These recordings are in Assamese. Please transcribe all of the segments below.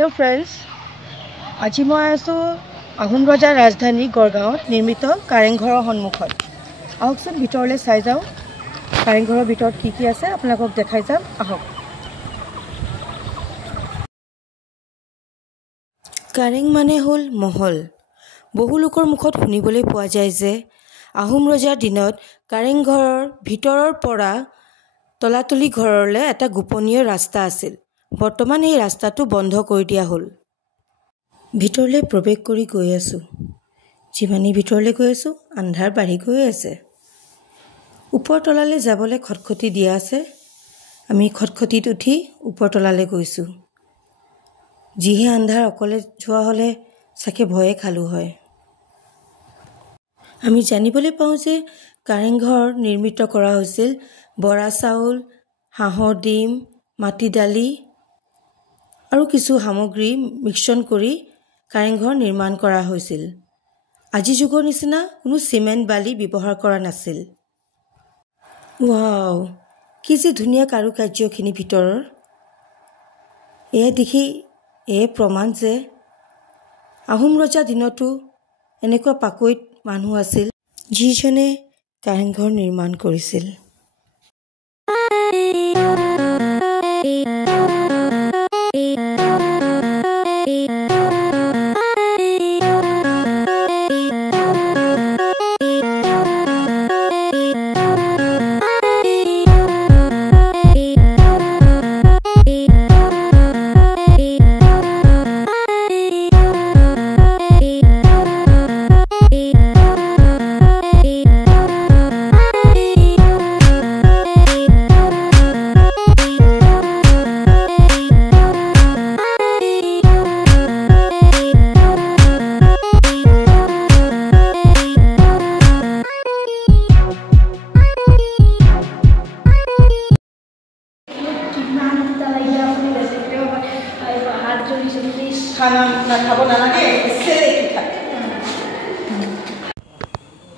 हेलो फ्रेंड्स आज मैं आसो आहोम रजार राजधानी गड़गाँव निर्मित कारेंघर सन्मुखत आहकचोन भितरले चाइ जाओ कारेंघर भितर की आछे आपनालोকক देखाइ जाम आहक। कारेंग माने हल महल। बहु लोकर मुखत शुनिबले पोৱা যায় जे आहोम रजार दिনত कारेंघৰৰ भितৰৰ পৰা तलातली घरले এটা गोपनीय रास्ता আছিল। बर्तमान এই रास्ताটো বন্ধ কৰি দিয়া হল। ভিতৰলে প্ৰৱেশ কৰি গৈ আছো। যিমানি ভিতৰলে গৈ আছো আন্ধাৰ বাঢ়ি গৈ আছে। ওপৰ তলালে যাবলে খটখটি দিয়া আছে। আমি খটখটিত উঠি ওপৰ তলালে গৈছো। যিহে আন্ধাৰ অকলে যোৱা হলে সাকে ভয়ে খালু হয়। আমি জানিবলে পাও যে কাৰেংঘৰ নিৰ্মিত কৰা হৈছিল বৰা চাউল, হাঁহৰ ডিম, মাটি দালি আৰু কিছু সামগ্ৰী মিশ্ৰণ কৰি কাৰেংঘৰ নিৰ্মাণ কৰা হৈছিল। আজি যুগৰ নিচিনা কোনো সিমেন্ট বালি ব্যৱহাৰ কৰা নাছিল। ওয়াও কি যে ধুনীয়া কাৰুকাৰ্যখিনি ভিতৰৰ। এয়া দেখি প্ৰমাণ যে আহোম ৰজা দিনতো এনেকুৱা পাকৈত মানুহ আছিল যিজনে কাৰেংঘৰ নিৰ্মাণ কৰিছিল।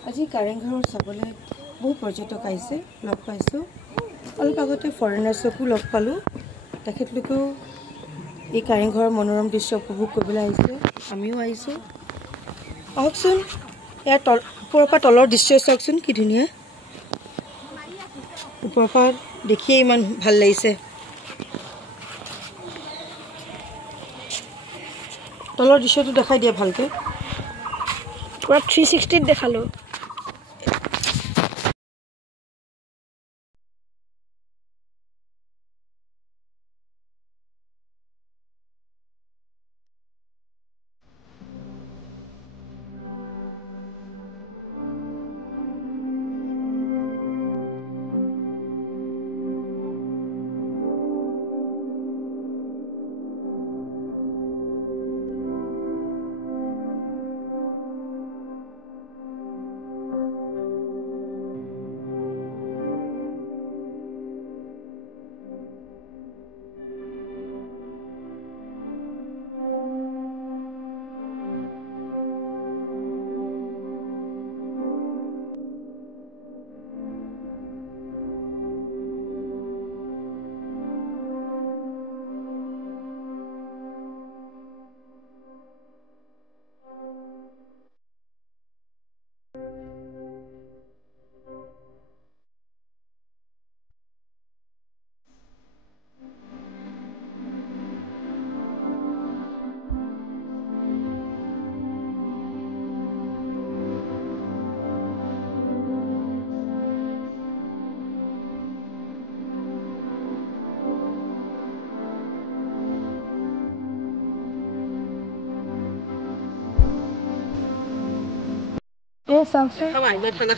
আজি কাৰেংঘৰ চাবলৈ বহু পৰ্যটক আহিছে। লগ পাইছো অলপ আগতে ফৰেনাৰ্ছকো লগ পালো। তেখেতলোকেও এই কাৰেংঘৰৰ মনোৰম দৃশ্য উপভোগ কৰিবলৈ আহিছে। আমিও আহিছো। আহকচোন ইয়াৰ ওপৰৰ পৰা তলৰ দৃশ্য চাওকচোন কি ধুনীয়া। ওপৰৰ পৰা দেখিয়ে ইমান ভাল লাগিছে। তলৰ দৃশ্যটো দেখাই দিয়া ভালকে। পুৰা 360 দেখালো।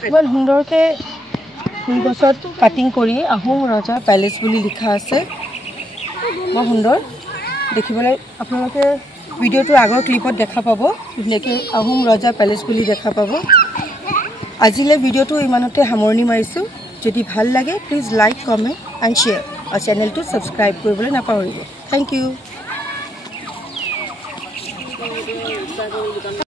ইমান সুন্দৰকে ফুল গছত কাটিং কৰি আহোম ৰজা পেলেচ বুলি লিখা আছে। বৰ সুন্দৰ দেখিবলৈ। আপোনালোকে ভিডিঅ'টো আগৰ ক্লিপত দেখা পাব। ধুনীয়াকে আহোম ৰজা পেলেচ বুলি দেখা পাব। আজিলে ভিডিঅ'টো ইমানতে সামৰণি মাৰিছো। যদি ভাল লাগে please like, comment and share আৰু চেনেলটো ছাবস্ক্ৰাইব কৰিবলৈ নাপাহৰিব। Thank U.